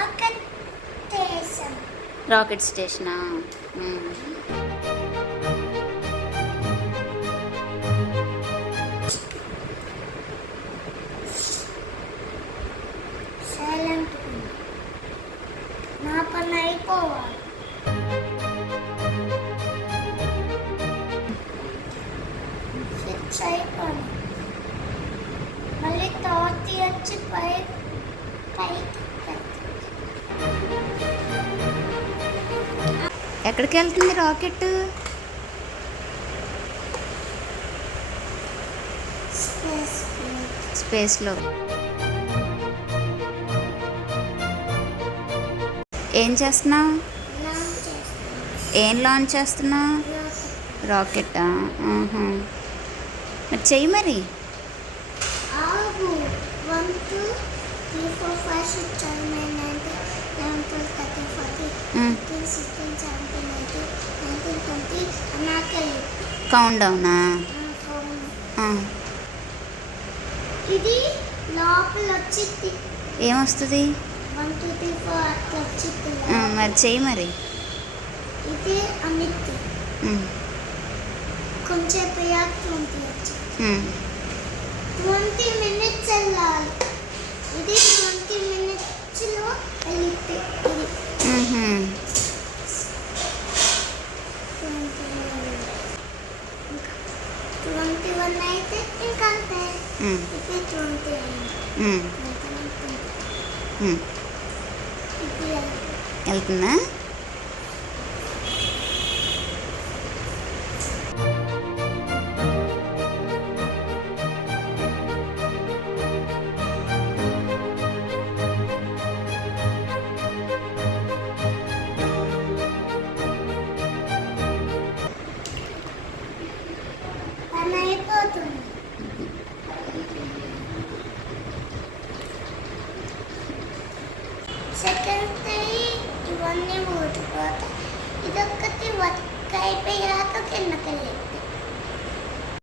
Rocket station. Rocket స్టేషనా? Silent నా పని అయిపోవాలి. ఫిక్స్ అయిపోయి మళ్ళీ తాతి వచ్చి పైకి ఎక్కడికి వెళ్తుంది రాకెట్? స్పేస్లో. ఏం చేస్తున్నావు? ఏం లాంచ్ చేస్తున్నావు? రాకెట్టా? మరి చెయ్యి మరి. 1 2 3 4 5 6 7 8 9 10 11 12 13 14 15 16 17 18 19 20 అన్నాకెళ్ళి కౌంట్ డౌనా? ఇది లోపల వచ్చింది. ఏమొస్తుంది? 1 2 3 4 అట్లా వచ్చింది. మరి చెయ్యి మరి. ఇది అన్నిటి కొంచెం అయ్యాక 20 వచ్చింది. 20 minutes వెళ్ళాలి. ఇది 20 minutesలో వెళ్తే ఇది 21 అయితే ఇంకంతే. ఇది 20 ఇది వెళ్తుందా? పని అయిపోతుంది. సెకండ్ ఇవన్నీ ఊడిపోతాయి. ఇదొక్కటి వర్క్ అయిపోయాక కిందకి వెళ్ళింది.